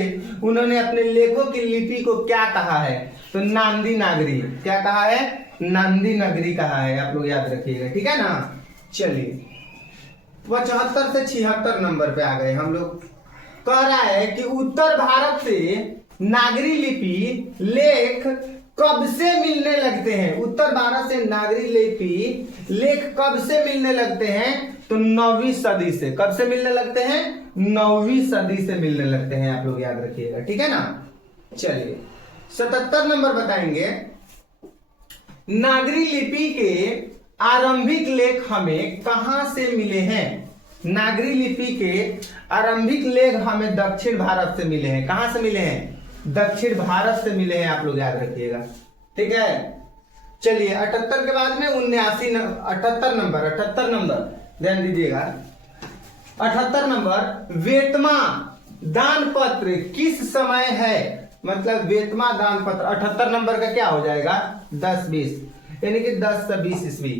उन्होंने अपने लेखों की लिपि को क्या कहा है? तो नांदी नागरी। क्या कहा है? नांदी नगरी कहा है, आप लोग याद रखिएगा, ठीक है ना। चलिए 75 से 76 नंबर पे आ गए हम लोग। कह रहा है कि उत्तर भारत से नागरी लिपि लेख कब से मिलने लगते हैं? उत्तर भारत से नागरी लिपि लेख कब से मिलने लगते हैं? तो 9वीं सदी से। कब से मिलने लगते हैं? 9वीं सदी से मिलने लगते हैं, आप लोग याद रखिएगा, ठीक है ना। चलिए 77 नंबर बताएंगे। नागरी लिपि के आरंभिक लेख हमें कहां से मिले हैं? नागरी लिपि के आरंभिक लेख हमें दक्षिण भारत से मिले हैं। कहां से मिले हैं? दक्षिण भारत से मिले हैं, आप लोग याद रखिएगा। ठीक है, चलिए 78 के बाद में 78 नंबर ध्यान दीजिएगा। 78 नंबर, वेतमा दान पत्र किस समय है? मतलब वेतमा दान पत्र 78 नंबर का क्या हो जाएगा? 10-20, यानी कि 10 से 20 ईस्वी।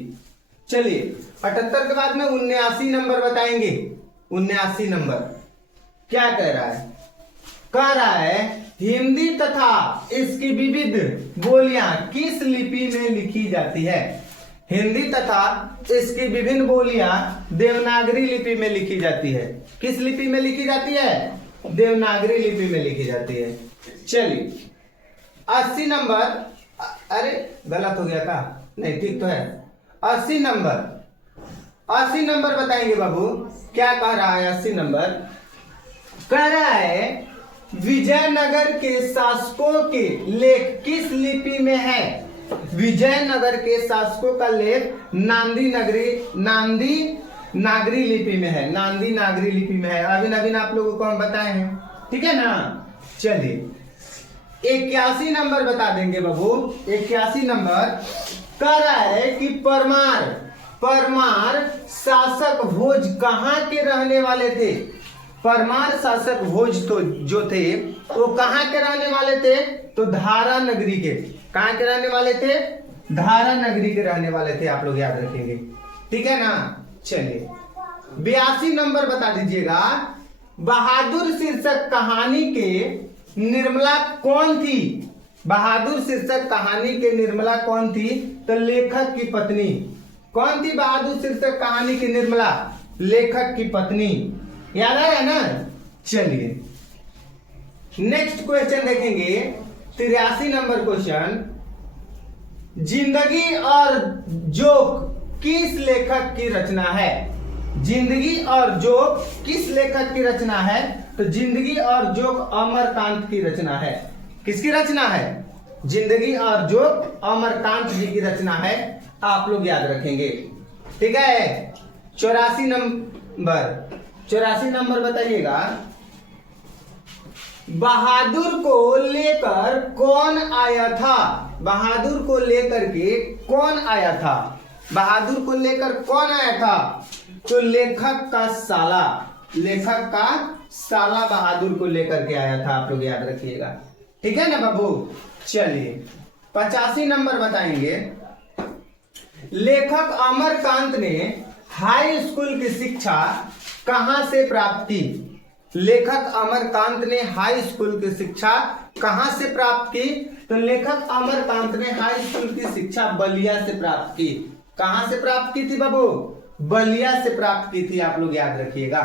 चलिए 78 के बाद में 79 नंबर बताएंगे। 79 नंबर क्या कह रहा है? कह रहा है हिंदी तथा इसकी विविध बोलियां किस लिपि में लिखी जाती है? हिंदी तथा इसकी विभिन्न बोलियां देवनागरी लिपि में लिखी जाती है। किस लिपि में लिखी जाती है? देवनागरी लिपि में लिखी जाती है। चलिए 80 नंबर, अरे गलत हो गया था, नहीं ठीक तो है। 80 नंबर बताएंगे बाबू, क्या कह रहा है? 80 नंबर कह रहा है विजयनगर के शासकों के लेख किस लिपि में है? विजयनगर के शासकों का लेख नांदी नागरी लिपि में है। नांदी नागरी लिपि में है। अभी आप लोगों को हम बताए हैं, ठीक है ना। चलिए 81 नंबर बता देंगे बाबू। 81 नंबर कह रहा है कि परमार शासक भोज कहाँ के रहने वाले थे? परमार शासक भोज तो जो थे वो कहाँ के रहने वाले थे? तो धारा नगरी के। कहाँ के रहने वाले थे? धारा नगरी के रहने वाले थे, आप लोग याद रखेंगे, ठीक है ना। चलिए 82 नंबर बता दीजिएगा। बहादुर शीर्षक कहानी के निर्मला कौन थी? बहादुर शीर्षक कहानी के निर्मला कौन थी? तो लेखक की पत्नी। कौन थी बहादुर शीर्षक कहानी की निर्मला? लेखक की पत्नी। याद आ रहा है ना। चलिए नेक्स्ट क्वेश्चन देखेंगे, 83 नंबर क्वेश्चन। जिंदगी और जोक किस लेखक की रचना है? जिंदगी और जोक किस लेखक की रचना है? तो जिंदगी और जोक अमरकांत की रचना है। किसकी रचना है? जिंदगी और जोक अमरकांत जी की रचना है, आप लोग याद रखेंगे, ठीक है। 84 नंबर बताइएगा। बहादुर को लेकर कौन आया था? बहादुर को लेकर के कौन आया था? बहादुर को लेकर कौन आया था? तो लेखक का साला बहादुर को लेकर के आया था, आप लोग याद रखिएगा, ठीक है ना बाबू। चलिए 85 नंबर बताएंगे। लेखक अमरकांत ने हाई स्कूल की शिक्षा कहां से प्राप्त की? लेखक अमरकांत ने हाई स्कूल की शिक्षा कहां से प्राप्त की? तो लेखक अमरकांत ने हाई स्कूल की शिक्षा बलिया से प्राप्त की। कहां से प्राप्त की थी बाबू? बलिया से प्राप्त की थी, आप लोग याद रखिएगा।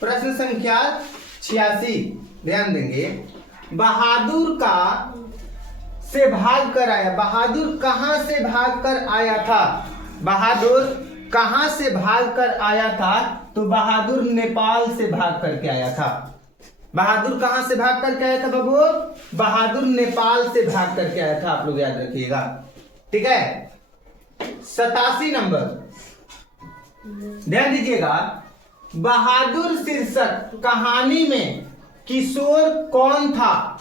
प्रश्न संख्या 86 ध्यान देंगे। बहादुर से भाग कर आया। बहादुर कहां से भाग कर आया था? बहादुर कहां से भाग कर आया था? तो बहादुर नेपाल से भाग करके आया था। बहादुर कहां से भाग करके आया था बाबू? बहादुर नेपाल से भाग करके आया था, आप लोग याद रखिएगा, ठीक है। 87 नंबर ध्यान दीजिएगा। बहादुर शीर्षक कहानी में किशोर कौन था?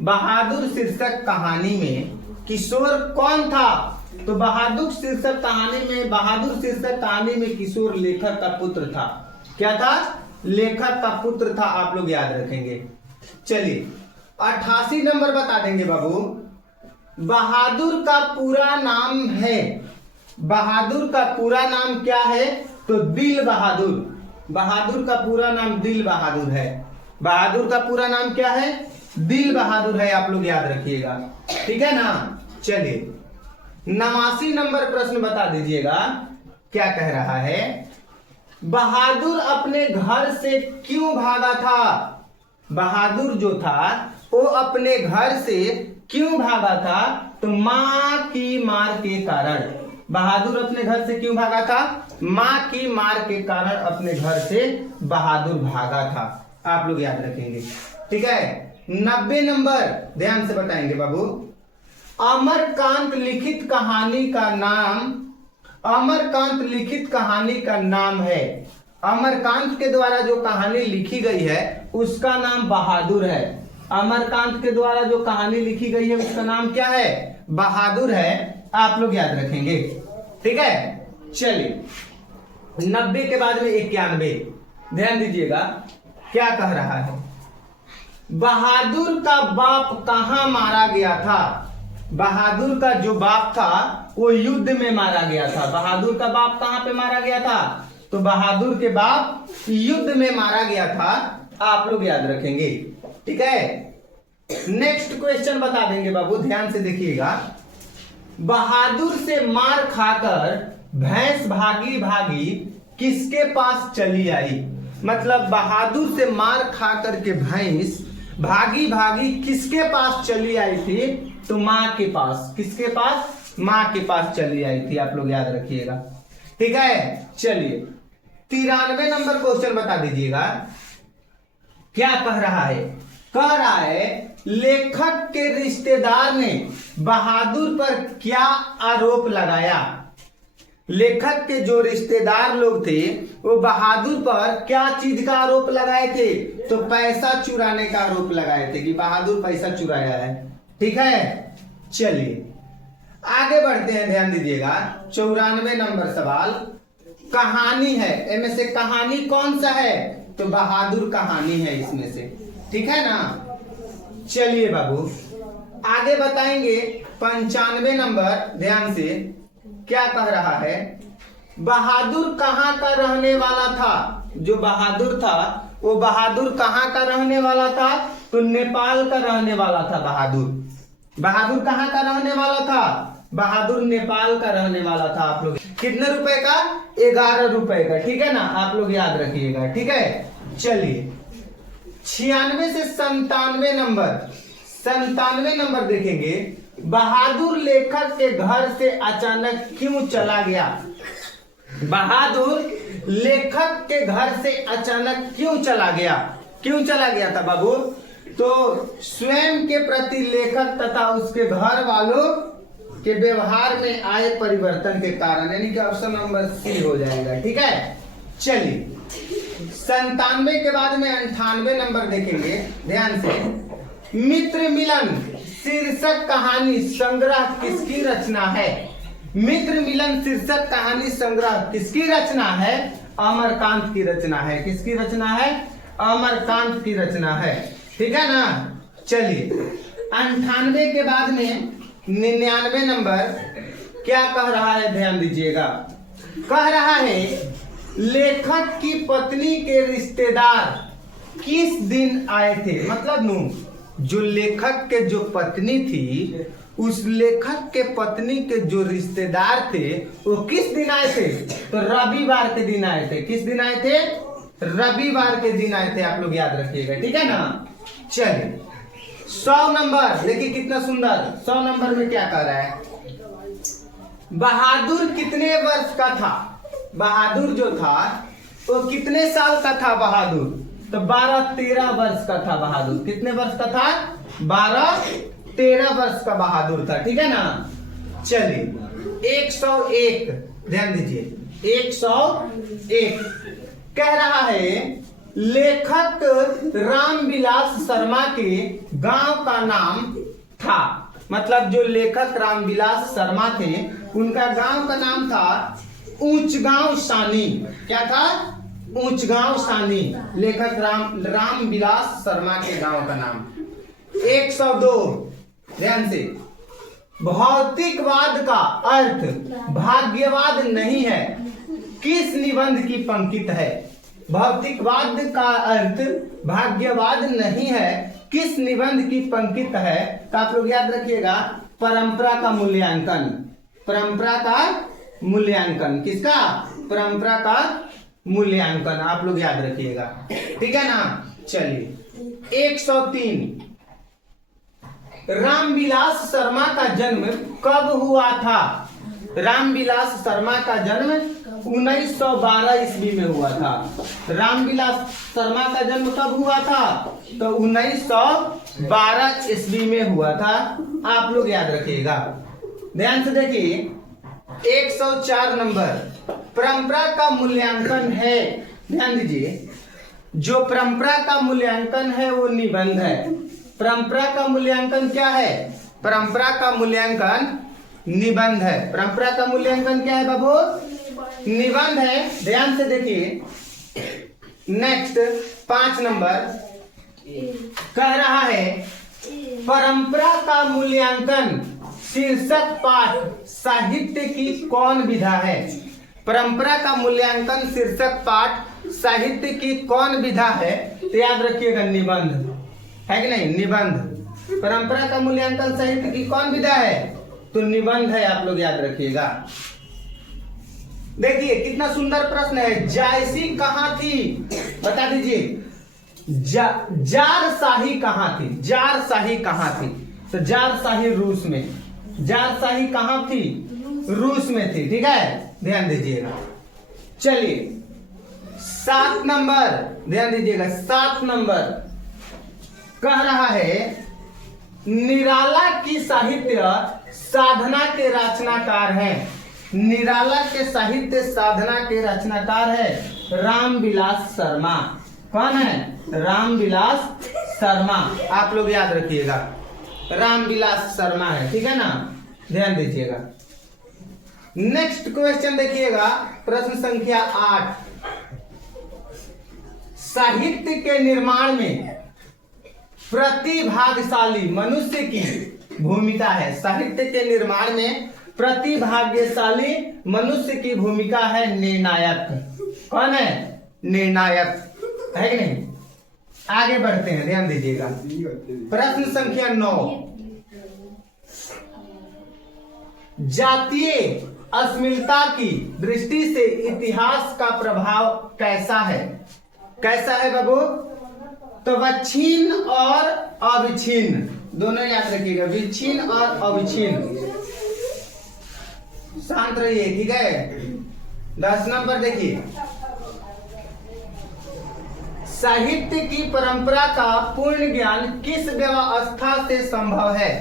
बहादुर शीर्षक कहानी में किशोर कौन था? तो बहादुर शीर्षक कहानी में किशोर लेखक का पुत्र था। क्या था? लेखक का पुत्र था, आप लोग याद रखेंगे। चलिए 88 नंबर बता देंगे बाबू। बहादुर का पूरा नाम है। बहादुर का पूरा नाम क्या है? तो दिल बहादुर। बहादुर का पूरा नाम दिल बहादुर है। बहादुर का पूरा नाम क्या है? दिल बहादुर है, आप लोग याद रखिएगा, ठीक है ना। चलिए 89 नंबर प्रश्न बता दीजिएगा, क्या कह रहा है? बहादुर अपने घर से क्यों भागा था? बहादुर जो था वो अपने घर से क्यों भागा था? तो मां की मार के कारण। बहादुर अपने घर से क्यों भागा था? मां की मार के कारण अपने घर से बहादुर भागा था, आप लोग याद रखेंगे, ठीक है। 90 नंबर ध्यान से बताएंगे बाबू। अमरकांत लिखित कहानी का नाम है। अमरकांत के द्वारा जो कहानी लिखी गई है उसका नाम बहादुर है। अमरकांत के द्वारा जो कहानी लिखी गई है उसका नाम क्या है? बहादुर है। आप लोग याद रखेंगे, ठीक है। चलिए 90 के बाद में 91, ध्यान दीजिएगा क्या कह रहा है। बहादुर का बाप कहां मारा गया था? बहादुर का जो बाप था वो युद्ध में मारा गया था। बहादुर का बाप कहां पे मारा गया था? तो बहादुर के बाप युद्ध में मारा गया था। आप लोग याद रखेंगे, ठीक है। नेक्स्ट क्वेश्चन बता देंगे बाबू, ध्यान से देखिएगा। बहादुर से मार खाकर भैंस भागी भागी किसके पास चली आई? मतलब बहादुर से मार खाकर के भैंस भागी भागी किसके पास चली आई थी? तो मां के पास। किसके पास? मां के पास चली आई थी। आप लोग याद रखिएगा, ठीक है। चलिए 93 नंबर क्वेश्चन बता दीजिएगा क्या कह रहा है। कह रहा है लेखक के रिश्तेदार ने बहादुर पर क्या आरोप लगाया? लेखक के जो रिश्तेदार लोग थे वो बहादुर पर क्या चीज का आरोप लगाए थे? तो पैसा चुराने का आरोप लगाए थे कि बहादुर पैसा चुराया है, ठीक है। चलिए आगे बढ़ते हैं, ध्यान दीजिएगा। 94 नंबर सवाल कहानी है। इनमें से कहानी कौन सा है? तो बहादुर कहानी है इसमें से, ठीक है ना। चलिए बाबू आगे बताएंगे 95 नंबर, ध्यान से क्या कह रहा है। बहादुर कहां का रहने वाला था? जो बहादुर था वो बहादुर कहां का रहने वाला था? तो नेपाल का रहने वाला था बहादुर। बहादुर कहां का रहने वाला था? बहादुर नेपाल का रहने वाला था। आप लोग कितने रुपए का? 11 रुपए का, ठीक है ना। आप लोग याद रखिएगा, ठीक है। चलिए 96 से 97 नंबर, 97 नंबर देखेंगे। बहादुर लेखक के घर से अचानक क्यों चला गया? बहादुर लेखक के घर से अचानक क्यों चला गया? क्यों चला गया था बाबू? तो स्वयं के प्रति लेखक तथा उसके घर वालों के व्यवहार में आए परिवर्तन के कारण, यानी कि ऑप्शन नंबर सी हो जाएगा, ठीक है। चलिए 97 के बाद में 98 नंबर देखेंगे, ध्यान से। मित्र मिलन शीर्षक कहानी संग्रह किसकी रचना है? मित्र मिलन शीर्षक कहानी संग्रह किसकी रचना है? अमरकांत की रचना है। किसकी रचना है? अमरकांत की रचना है, ठीक है ना। चलिए 98 के बाद में 99 नंबर क्या कह रहा है, ध्यान दीजिएगा। कह रहा है लेखक की पत्नी के रिश्तेदार किस दिन आए थे? मतलब जो लेखक के जो पत्नी थी, उस लेखक के पत्नी के जो रिश्तेदार थे वो किस दिन आए थे? तो रविवार के दिन आए थे। किस दिन आए थे? रविवार के दिन आए थे। आप लोग याद रखिएगा, ठीक है ना। चलिए 100 नंबर देखिए कितना सुंदर। 100 नंबर में क्या कह रहा है? बहादुर कितने वर्ष का था? बहादुर जो था वो कितने साल का था? बहादुर तो 12-13 वर्ष का था बहादुर। कितने वर्ष का था? 12-13 वर्ष का बहादुर था, ठीक है ना। चलिए 101, ध्यान दीजिए 101 कह रहा है लेखक रामविलास शर्मा के गांव का नाम था। मतलब जो लेखक रामविलास शर्मा थे उनका गांव का नाम था ऊंचगांव सानी। क्या था? ऊंचगांव सानी। लेखक रामविलास शर्मा के गांव का नाम। 102 ध्यान से। भौतिकवाद का अर्थ भाग्यवाद नहीं है, किस निबंध की पंक्ति है? भौतिकवाद का अर्थ भाग्यवाद नहीं है, किस निबंध की पंक्ति है? तो आप लोग याद रखिएगा परंपरा का मूल्यांकन। परंपरा का मूल्यांकन किसका? परंपरा का मूल्यांकन। आप लोग याद रखिएगा, ठीक है ना। चलिए 103 रामविलास शर्मा का जन्म कब हुआ था? रामविलास शर्मा का जन्म 1912 ईस्वी में हुआ था। रामविलास शर्मा का जन्म कब हुआ था? तो 1912 ईस्वी में हुआ था। आप लोग याद रखिएगा, ध्यान से देखिए 104 नंबर। परंपरा का मूल्यांकन है ध्यान दीजिए, जो परंपरा का मूल्यांकन है वो निबंध है। परंपरा का मूल्यांकन क्या है? परंपरा का मूल्यांकन निबंध है। परंपरा का मूल्यांकन क्या है बाबू? निबंध है। ध्यान से देखिए, नेक्स्ट 5 नंबर कह रहा है परंपरा का मूल्यांकन शीर्षक पाठ साहित्य की कौन विधा है? परंपरा का मूल्यांकन शीर्षक पाठ साहित्य की कौन विधा है? तो याद रखिएगा निबंध है कि नहीं? निबंध। परंपरा का मूल्यांकन साहित्य की कौन विधा है? तो निबंध है, आप लोग याद रखिएगा। देखिए कितना सुंदर प्रश्न है। जायसी कहाँ थी? बता दीजिए। जार शाही कहाँ थी? जार शाही कहाँ थी? तो जार शाही रूस में। जार शाही कहाँ थी? रूस में थी। ठीक है, ध्यान दीजिएगा। चलिए 7 नंबर ध्यान दीजिएगा। 7 नंबर कह रहा है निराला की साहित्य साधना के रचनाकार हैं। निराला के साहित्य साधना के रचनाकार है रामविलास शर्मा। कौन है? रामविलास शर्मा। आप लोग याद रखिएगा, रामविलास शर्मा है। ठीक है ना, ध्यान दीजिएगा। नेक्स्ट क्वेश्चन देखिएगा, प्रश्न संख्या 8। साहित्य के निर्माण में प्रतिभाशाली मनुष्य की भूमिका है। साहित्य के निर्माण में प्रतिभाग्यशाली मनुष्य की भूमिका है निर्णायक। कौन है? निर्णायक है कि नहीं? आगे बढ़ते हैं, ध्यान दीजिएगा। प्रश्न संख्या 9। जातीय अस्मिता की दृष्टि से इतिहास का प्रभाव कैसा है? कैसा है बाबू? तो विच्छिन्न और अविच्छिन्न दोनों याद रखिएगा। विच्छिन्न और अविच्छिन्न। शांत रहिए, ठीक है। 10 नंबर देखिए, साहित्य की परंपरा का पूर्ण ज्ञान किस व्यवस्था से संभव है?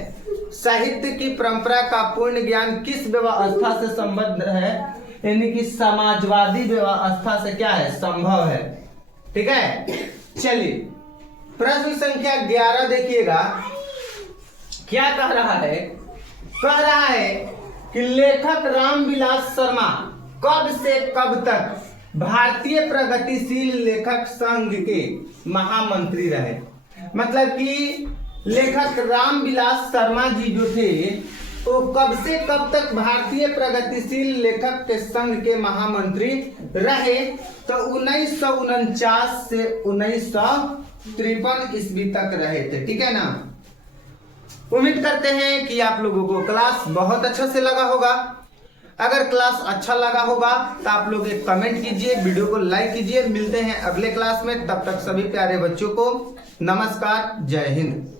साहित्य की परंपरा का पूर्ण ज्ञान किस व्यवस्था से संबद्ध है? यानी कि समाजवादी व्यवस्था से क्या है? संभव है। ठीक है, चलिए प्रश्न संख्या 11 देखिएगा, क्या कह रहा है? कह रहा है कि लेखक रामविलास शर्मा कब से कब तक भारतीय प्रगतिशील लेखक संघ के महामंत्री रहे। मतलब कि लेखक रामविलास शर्मा जी जो थे तो कब से कब तक भारतीय प्रगतिशील लेखक के संघ के महामंत्री रहे? तो 1949 से 1953 ईस्वी तक रहे थे। ठीक है ना। उम्मीद करते हैं कि आप लोगों को क्लास बहुत अच्छा से लगा होगा। अगर क्लास अच्छा लगा होगा तो आप लोग एक कमेंट कीजिए, वीडियो को लाइक कीजिए। मिलते हैं अगले क्लास में, तब तक सभी प्यारे बच्चों को नमस्कार, जय हिंद।